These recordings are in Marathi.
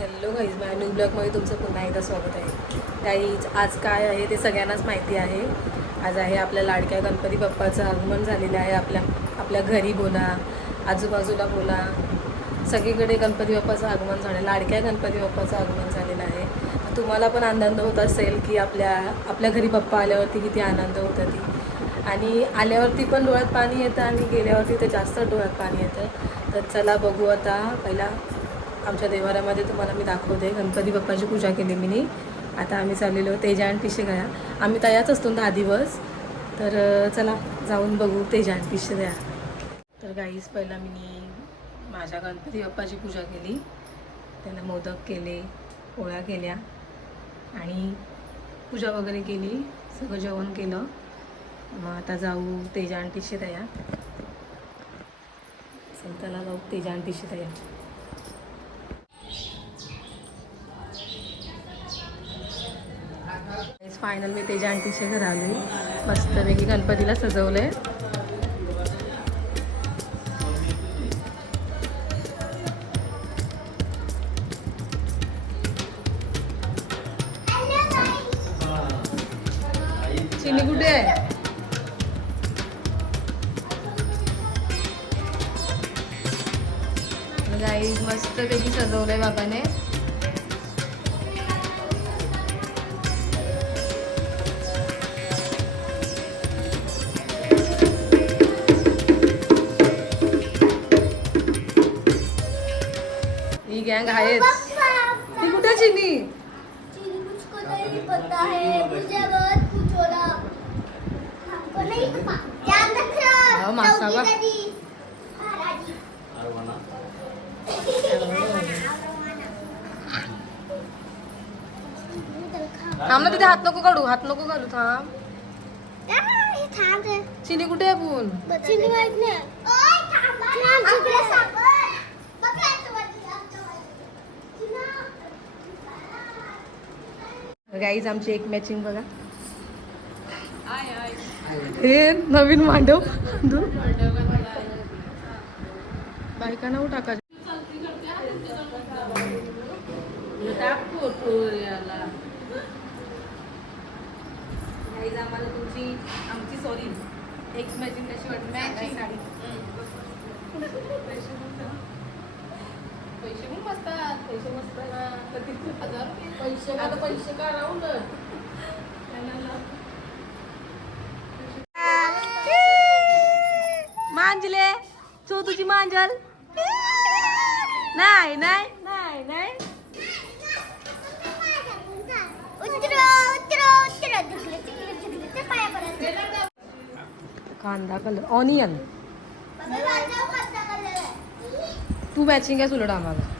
हॅलो गाईज माझ्या न्यू ब्लॉगमध्ये तुमचं पुन्हा एकदा स्वागत आहे. गाईज आज काय आहे ते सगळ्यांनाच माहिती आहे. आज आहे आपल्या लाडक्या गणपती बाप्पाचं आगमन झालेलं आहे आपल्या आपल्या घरी बोला आजूबाजूला बोला. सगळीकडे गणपती बाप्पाचं आगमन झालं लाडक्या गणपती बाप्पाचं आगमन झालेलं आहे. तुम्हाला पण आनंद होत असेल की आपल्या आपल्या घरी बाप्पा आल्यावरती किती आनंद होता ती. आणि आल्यावरती पण डोळ्यात पाणी येतं आणि गेल्यावरती तर जास्त डोळ्यात पाणी येतं. तर चला बघू आता पहिला आमच्या देवाऱ्यामध्ये तुम्हाला मी दाखवते. गणपती बाप्पाची पूजा केली मी. आता आम्ही चाललेलो तेजा आणि पिशे गया. आम्ही तयाच असतो दहा दिवस. तर चला जाऊन बघू तेजा आणि पिशे द्या तर गाईस पहिला मी माझ्या गणपती बाप्पाची पूजा केली. त्यांना मोदक केले पोळ्या केल्या आणि पूजा वगैरे केली. सगळं जेवण केलं. मग आता जाऊ तेजा आणि पिशे तया. चल त्याला जाऊ तेजा आणि पिशे तया. फायनल मी तेजा आंटीच्या घर आली. मस्तपैकी गणपतीला सजवलंय. चिनी कुठे आहे? गाई मस्तपैकी सजवलंय बाबाने. गँग आहेच ती कुठे चिनी? हो मासावा। थांब ना तिथे हात नको काढू हात नको घालू थांब. चिनी कुठे आहे आपण चिनी माहीत नाही ओय थांब थांब जिकडे सापड बघ आता गाईज आमची एक मॅचिंग बघा. हे नवीन मांडव. बायकांना टाका आम्हाला तुमची आमची सॉरी एक मॅचिंग कशी वाटली साडी मस्तात पैसे मस्त तर किती हजार रुपये. पैसे का पैसे का मांजले चो तुझी मांजल. नाही नाही कांदा कलर ऑनियन तू मॅचिंग आहे उलट आम्हाला.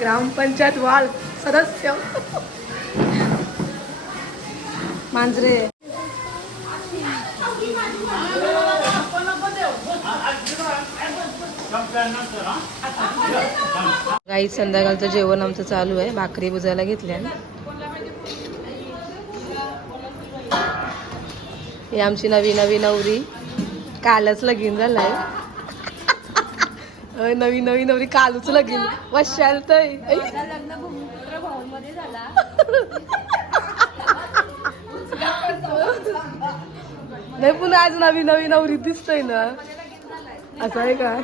ग्रामपंचायत वाल सदस्य. मांजरे. काही संध्याकाळचं जेवण आमचं चालू आहे. भाकरी बुजायला घेतल्या ही आमची नवी नवी नवरी. कालच लगीन झालाय. नवी नवी नवरी कालच लगीन. वशाल तय नाही पुन्हा आज नवी नवी नवरी दिसतोय ना. असं आहे का?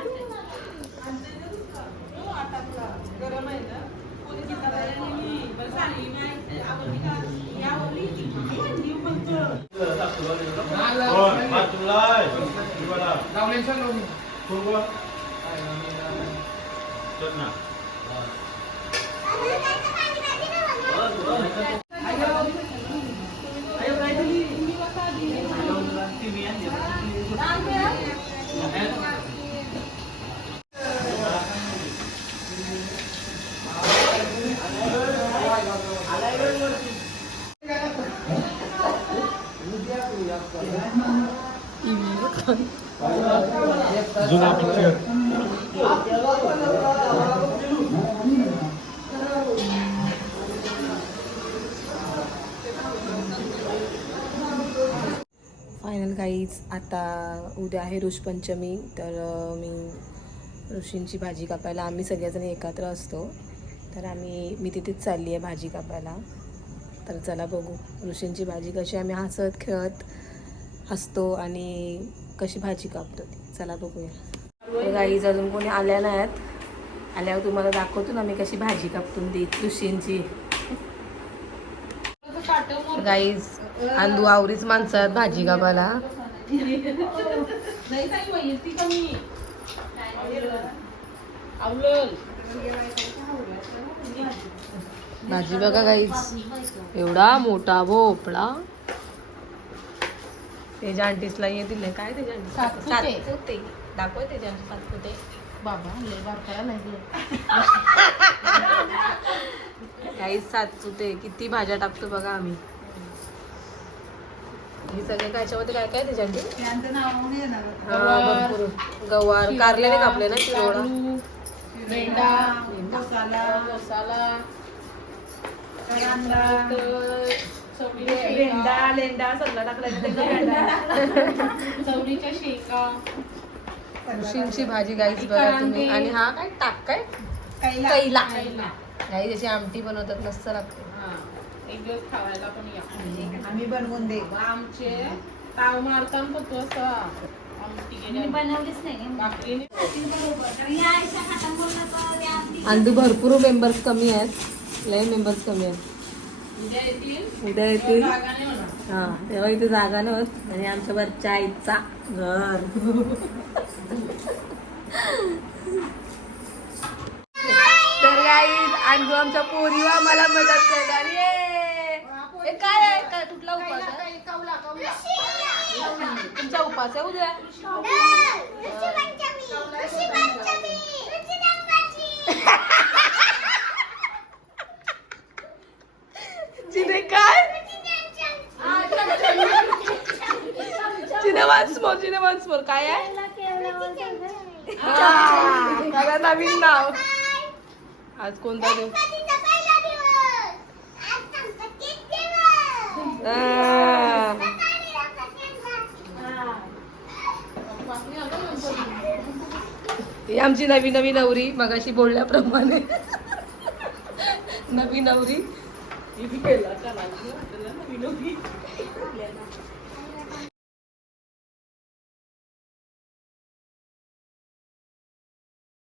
कोण जुना पिक्चर आता उद्या आहे ऋषपंचमी तर मी ऋषींची भाजी कापायला आम्ही सगळेजण एकत्र असतो. तर आम्ही मी तिथेच चालली आहे भाजी कापायला. तर चला बघू ऋषींची भाजी कशी आम्ही हसत खेळत हसतो आणि कशी भाजी कापतो ती. चला बघूया. गाईज अजून कोणी आल्या नाहीत? आल्यावर तुम्हाला दाखवतो ना मी कशी भाजी कापतून देत ऋषींची. गाईज आंदू आवरीच माणसं आहेत भाजी कापायला. भाजी बघा गाईज एवढा मोठा भोपळा. त्याच्या आंटीसला ये दिले काय त्याच्या आंटी? सातपुते दाखव त्याच्या आंटी सातपुते बाबा लय बारकाला नाही गाईज सातपुते किती भाज्या टाकतो बघा आम्ही. हे सगळे कायच्यामध्ये काय काय त्याच्या आंटी त्यांचं नाव येणार हा, भरपूर. गवार कारले नाही कापले ना चिरोडा भेंडा मसाला मसाला भेंडा लेंडा सगळा टाकला चवळीच्या शेंगा. भाजी गाईच बघा तुम्ही. आणि हा काय टाक काय? कैला. गाई त्याची आमटी बनवतात मस्त लागते. एक दिवस खावायला पण या. आम्ही बनवून दे. आमचे ताव मारताना तो असं. अंडू भरपूर मेंबर्स कमी आहेत. लय मेंबर्स कमी आहेत. उद्या येतील. हा तेव्हा इथे जागा नव्हत. आणि आमच्या वरच्या आईचा घर. तर गाई अंडू आमच्या पोरीवा मला मदत करणार ये. हे काय आहे काय कुठला उपास आहे तुमचा उपास आहे उद्या? जिने काय? जिने वान्स मोर जिने वान्स मोर काय आहे? हा, नवीन नाव. आज कोणता देव हा. ही आमची नवी नवी नवरी मगाशी बोलल्याप्रमाणे. नवी नवरी.